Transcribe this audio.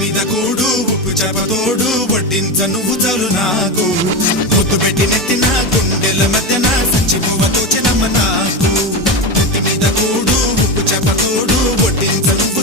మీద కూడు ఉప్పు చేపతోడు వడ్డించ నువ్వు చాలు నాకు ముద్దు పెట్టి నెత్తిన గుండెల మధ్యన సంచిపోవతో చిన్నమ్మ నాకు ఇంటి మీద కూడు ఉప్పు చేపతోడు వడ్డించ నువ్వు